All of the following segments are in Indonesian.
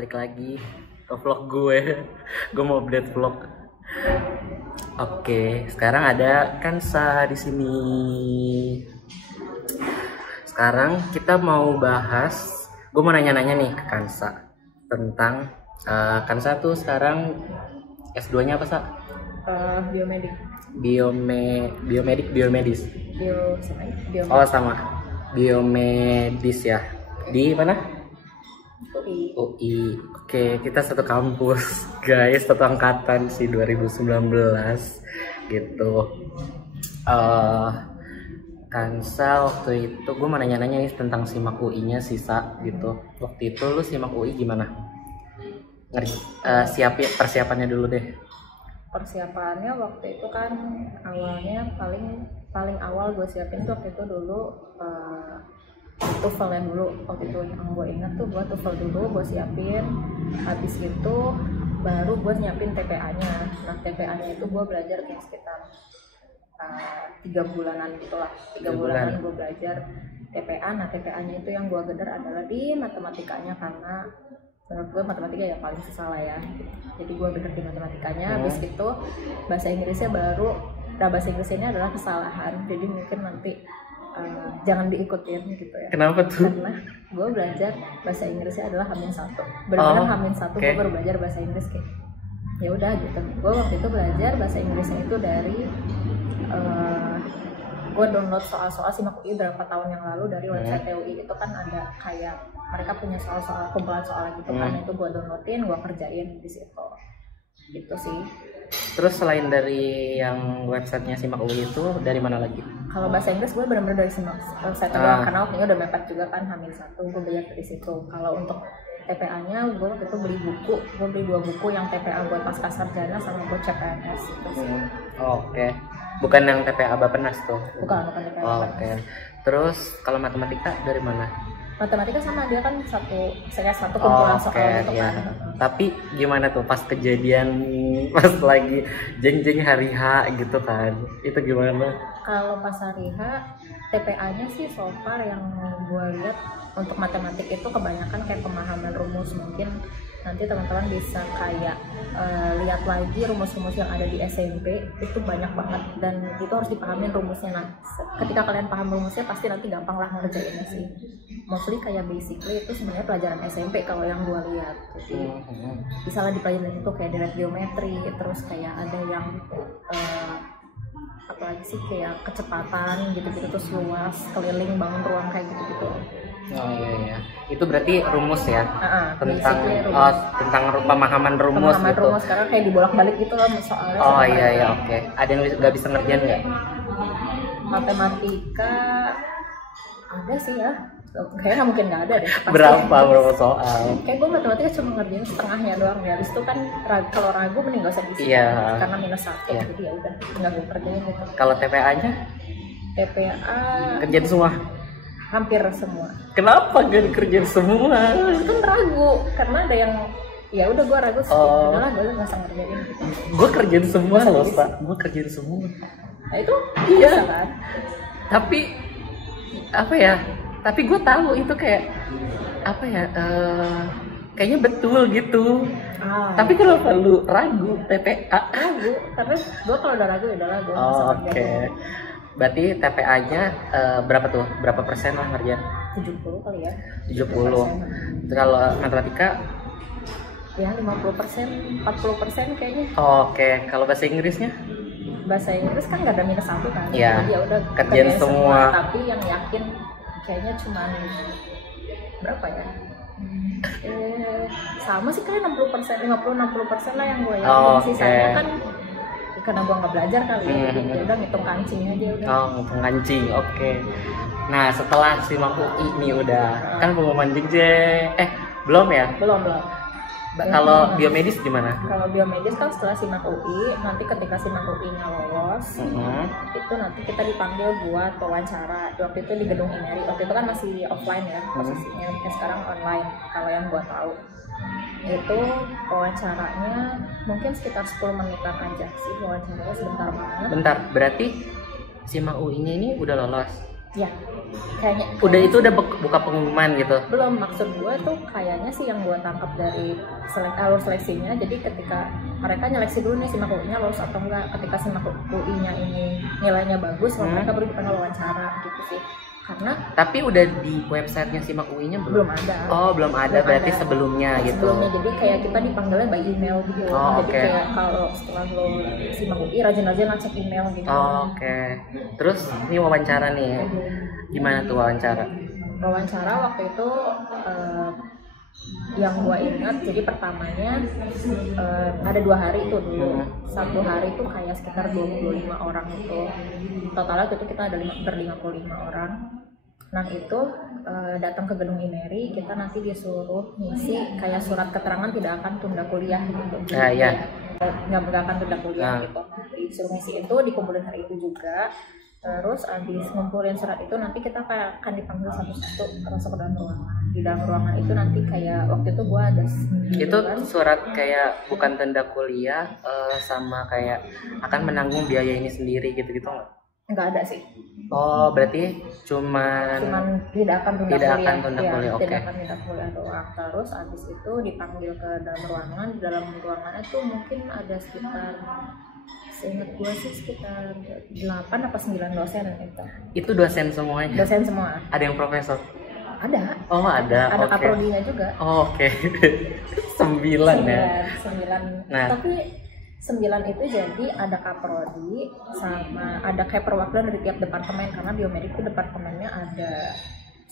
balik lagi ke vlog gue. Gue mau update vlog. Oke, sekarang ada Kansa di sini. Sekarang kita mau bahas, gue mau nanya-nanya nih ke Kansa tentang Kansa tuh sekarang S2-nya apa, Sa? Biomedik. Biomedis. Oh, sama. Biomedis ya. Di mana? UI. Oke, kita satu kampus, guys, satu angkatan sih 2019 gitu. Kansa waktu itu gue mau nanya-nanya nih tentang simak UI-nya sisa gitu. Waktu itu lu simak UI gimana? Siapin persiapannya dulu deh. Persiapannya waktu itu kan awalnya paling awal gue siapin tuh waktu itu dulu TOEFL yang dulu waktu itu yang gue ingat tuh gue TOEFL dulu gue siapin, habis itu baru gue nyiapin TPA-nya. Nah TPA-nya itu gue belajar kayak sekitar 3 bulanan gitulah, 3 bulanan gue belajar TPA. Nah TPA-nya itu yang gue geder adalah di matematikanya, karena menurut gue matematika ya paling susah lah ya, jadi gue geder di matematikanya. Habis itu bahasa Inggrisnya baru, nah bahasa Inggris ini adalah kesalahan, jadi mungkin nanti jangan diikutin gitu ya. Kenapa tuh? Karena gue belajar bahasa Inggrisnya adalah H-1, benar-benar H-1 gue baru belajar bahasa Inggris kayak ya udah gitu. Gue waktu itu belajar bahasa Inggrisnya itu dari gue download soal-soal simak UI berapa tahun yang lalu dari website UI. Itu kan ada kayak mereka punya soal-soal, kumpulan soal gitu kan, itu gue downloadin, gue kerjain di situ gitu sih. Terus selain dari yang websitenya simak UI itu dari mana lagi? Kalau bahasa Inggris gue benar-benar dari simak website doang, karena waktu itu udah mepet juga kan H-1, gue belajar dari situ. Kalau untuk TPA-nya gue waktu itu beli buku, gue beli 2 buku, yang TPA buat pasca sarjana sama buat CPNS gitu sih. Oke. Bukan yang TPA Bappenas tuh? Bukan TPA Bappenas. Oke. Terus kalau matematika dari mana? Matematika sama, dia kan satu kumpulan soal gitu kan. Tapi gimana tuh pas kejadian pas lagi jeng-jeng hari H gitu kan, itu gimana? Kalau pas hari H, TPA-nya sih so far yang gue lihat untuk matematik itu kebanyakan kayak pemahaman rumus. Mungkin nanti teman-teman bisa kayak lihat lagi rumus-rumus yang ada di SMP, itu banyak banget dan itu harus dipahamin rumusnya. Nah ketika kalian paham rumusnya pasti nanti gampang lah ngerjainnya sih. Mostly kayak basically itu sebenarnya pelajaran SMP kalau yang gue lihat. Jadi bisa lah dipelajarin itu kayak direct geometri, terus kayak ada yang apalagi sih kayak kecepatan gitu-gitu, terus luas, keliling, bangun ruang kayak gitu-gitu. Oh iya. Itu berarti rumus ya? Rumus. Tentang pemahaman rumus gitu. Rumus karena kayak dibolak-balik gitu loh soalnya. Oh iya, oke. Ada yang nggak bisa ngerjain nggak? Matematika ada sih ya. Kayaknya nggak mungkin nggak ada deh. Berapa soal? Kayak gue matematika cuma ngerjain setengahnya doang ya. Habis itu kan kalau ragu mending gak usah diisi. Karena -1. Jadi ya udah nggak gue kerjain gitu. Kalau TPA-nya? TPA kerjain semua? Hampir semua. Kenapa gak dikerjain semua? Kan ragu, karena ada yang ya udah gue ragu sih. Udahlah gue nggak usah ngerjain gitu. Gue kerjain semua loh, Pak. Gue kerjain semua. Nah itu iya kan. Tapi apa ya? Tapi gue tahu itu kayak apa ya? Kayaknya betul gitu. Tapi kenapa lu ragu TPA? Ragu, karena gue kalau udah ragu ya udah ragu. Oke. Berarti TPA-nya berapa tuh? Berapa persen lah ngerjain? 70 kali ya. 70. Kalau matematika? Ya 50%, 40% kayaknya. Oke. Kalau bahasa Inggrisnya? Bahasa Inggris kan nggak ada -1 kan. Iya. Ya udah kerjain semua. Tapi yang yakin kayaknya cuma berapa ya? Sama sih kayak 60%, 50-60% lah yang gue yakin. Sisanya kan karena gue nggak belajar kali ya, jadi udah ngitung kancing aja udah. Ngitung kancing, oke. Nah setelah simak UI nih udah kan pengumuman jeng-jeng, belum ya? Belum. Kalau biomedis gimana? Kalau biomedis kan setelah simak UI, nanti ketika simak UI-nya lolos, itu nanti kita dipanggil buat wawancara. Waktu itu di gedung INERI, waktu itu kan masih offline ya posisinya, sekarang online kalau yang gue tahu. Itu wawancaranya mungkin sekitar 10 menitan aja sih, wawancaranya sebentar banget. Bentar, berarti simak UI-nya ini udah lolos? Ya. kayaknya Udah itu udah buka pengumuman gitu. belum. Maksud gue tuh kayaknya sih yang gue tangkap dari alur seleksinya, jadi ketika mereka nyeleksi dulu nih SIMAK UI-nya lolos atau enggak. Ketika SIMAK UI-nya ini nilainya bagus, mereka baru dipanggil wawancara gitu sih. Karena Tapi udah di websitenya SIMAK UI-nya belum ada. Oh, belum ada, berarti ada. sebelumnya gitu. Sebelumnya, jadi kayak kita dipanggilnya by email gitu. Oh, Jadi oke. kayak kalau setelah lo SIMAK UI rajin-rajin ngecek email gitu. Oh, oke. Terus ini wawancara nih. Gimana tuh wawancara? Wawancara waktu itu yang gue ingat, jadi pertamanya ada 2 hari itu dulu. Satu hari itu kayak sekitar 25 orang itu. Totalnya itu kita ada 55 orang. Nah itu datang ke gedung INERI, kita nanti disuruh ngisi kayak surat keterangan tidak akan tunda kuliah gitu. Iya. Nggak akan tunda kuliah gitu. Disuruh ngisi itu, dikumpulin hari itu juga. Terus abis ngumpulin surat itu nanti kita kayak akan dipanggil satu-satu masuk ke dalam ruangan. Di dalam ruangan itu nanti kayak waktu itu gua ada Itu surat kayak bukan tanda kuliah sama kayak akan menanggung biaya ini sendiri gitu-gitu nggak? nggak ada sih. Oh, berarti cuman Tidak akan tunda Tidak kuliah. akan tunda Ya, kuliah, oke. tidak akan tunda kuliah doang. Terus abis itu dipanggil ke dalam ruangan. Di dalam ruangannya tuh mungkin ada sekitar, seingat gue sih sekitar 8 apa 9 dosen itu. itu dosen semuanya. Dosen semua. Ada yang profesor? Ada. Oh, ada. Ada Oke. kaprodinya juga. Oh, oke. 9 ya. 9. Nah. Tapi 9 itu jadi ada kaprodi sama ada kayak perwakilan dari tiap departemen, karena biomedik itu departemennya ada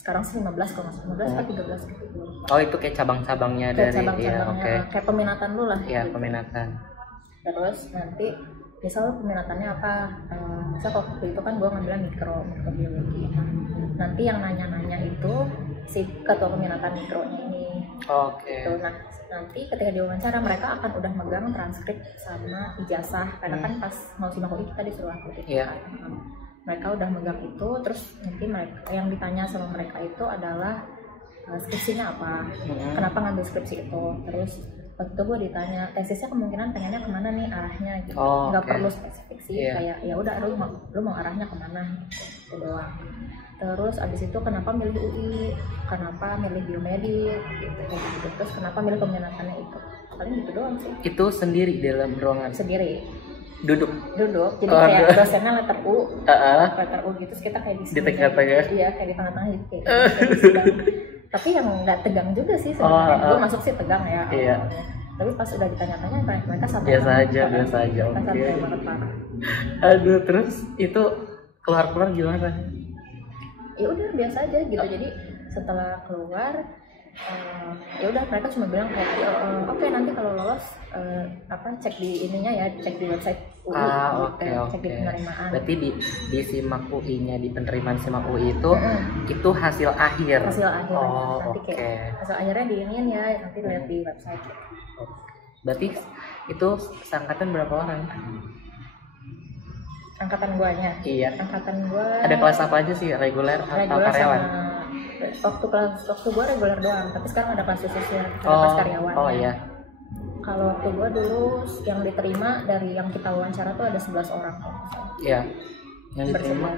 sekarang sih 15 kalau nggak salah, 13 gitu. Oh, itu kayak cabang-cabangnya Kayak dari cabang-cabangnya, kayak peminatan lu lah. Ya, gitu. peminatan. Terus nanti misal peminatannya apa, misal kalau waktu itu kan gue ngambilnya mikrobiologi. Nanti yang nanya-nanya itu si ketua peminatan mikronya ini. Oke. Gitu. Nah nanti ketika diwawancara mereka akan udah megang transkrip sama ijazah, karena kan pas mau SIMAK UI kita disuruh angkut itu. Iya. Kan. Mereka udah megang itu, terus nanti mereka yang ditanya sama mereka itu adalah skripsinya apa, kenapa ngambil skripsi itu. Terus waktu itu gue ditanya tesisnya kemungkinan pengennya kemana nih arahnya gitu. Oh, Nggak oke. perlu spesifik sih, kayak ya udah lu mau arahnya kemana gitu doang. Terus abis itu kenapa milih UI, kenapa milih biomedik gitu, kayak gitu. Terus kenapa milih peminatannya itu, paling gitu doang sih. Itu sendiri di dalam ruangan? Sendiri Duduk? jadi kayak dosennya letter U, letter U gitu, terus kita kayak Di tengah-tengah? Iya, kayak di tengah-tengah gitu, kayak di sidang. Tapi yang nggak tegang juga sih sebenarnya. Gue masuk sih tegang ya Iya. awalnya. Tapi pas udah ditanya-tanya mereka santai Biasa banget. aja, biasa aja. Mereka Oke. santai banget parah. Aduh, terus itu keluar-keluar gimana? Ya udah biasa aja gitu. Jadi setelah keluar ya udah mereka cuma bilang kayak oke, nanti kalau lolos cek di ininya ya, cek di website UI gitu, cek di penerimaan. Berarti di SIMAK UI-nya, di penerimaan SIMAK UI itu hasil akhir. Hasil akhir. Oh, nanti oke. kayak hasil akhirnya diinin ya, nanti lihat di website. Berarti itu seangkatan berapa orang? Angkatan guanya. Iya. Angkatan gua Ada kelas apa aja sih? Reguler atau reguler karyawan? waktu gua reguler doang, tapi sekarang ada kelas khususnya, ada kelas karyawan. Oh iya. Kalau waktu gua dulu yang diterima dari yang kita wawancara tuh ada 11 orang. Iya. Yang diterima.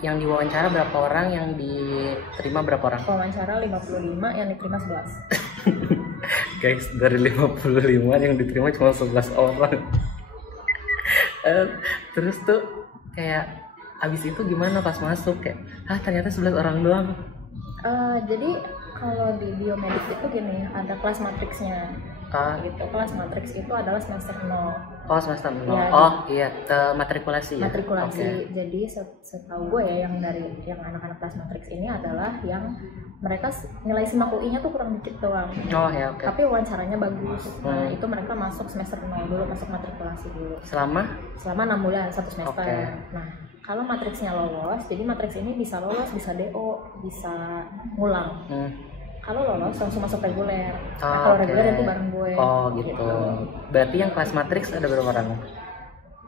Yang diwawancara berapa orang, yang diterima berapa orang? Wawancara 55, yang diterima 11. Guys, dari 55 yang diterima cuma 11 orang. Terus tuh kayak abis itu gimana pas masuk, kayak ternyata 11 orang doang. Jadi kalau di biomedik itu gini, ada kelas matriksnya. Gitu. Kelas matriks itu adalah semester 0. Oh, semester 0. Ya, Iya, matrikulasi ya. Matrikulasi. Okay. Jadi setahu gue ya, yang anak-anak kelas matriks ini adalah yang mereka nilai SIMAK UI-nya tuh kurang dikit doang. Oh ya, oke. Tapi wawancaranya bagus. Nah, itu mereka masuk semester 0 dulu, masuk matrikulasi dulu. Selama 6 bulan, 1 semester. Okay. Nah, kalau matriksnya lolos, jadi matriks ini bisa lolos, bisa DO, bisa ngulang. Kalau lolos langsung masuk reguler. Nah, kalau reguler nanti bareng gue. Oh gitu. Berarti yang kelas matriks ada berapa orang?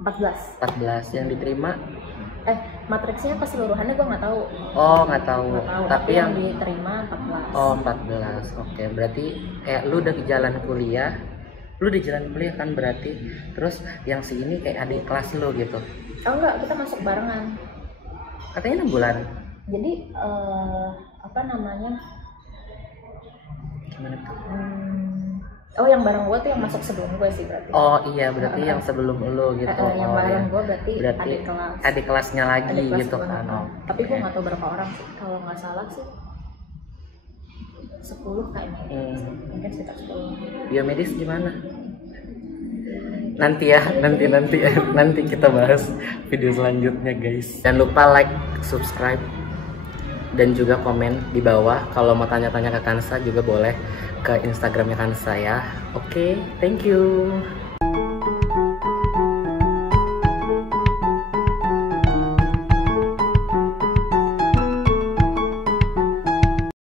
14. 14 yang diterima. Matriksnya keseluruhannya gue nggak tahu. Oh, nggak tahu. Tapi yang diterima 14. Oh, 14. Oke, berarti kayak lu udah di jalan kuliah. Lu di jalan kuliah kan berarti. Terus yang si ini kayak adik kelas lu gitu. Oh enggak, kita masuk barengan. Katanya 6 bulan. Jadi apa namanya? Gimana tuh? Oh, yang bareng gue tuh yang masuk sebelum gue sih berarti. Oh iya, berarti yang sebelum lo gitu. Yang Oh, bareng iya. gue berarti adik kelasnya lagi adik kelas gitu gue. kan. Oh, Tapi gue nggak tahu berapa orang sih. Kalau nggak salah sih 10 kayaknya. Mungkin sekitar 10. biomedis gimana? Nanti ya, nanti kita bahas video selanjutnya guys. Jangan lupa like, subscribe, dan juga komen di bawah. Kalau mau tanya-tanya ke Kansa juga boleh ke Instagramnya Kansa ya. Oke, thank you.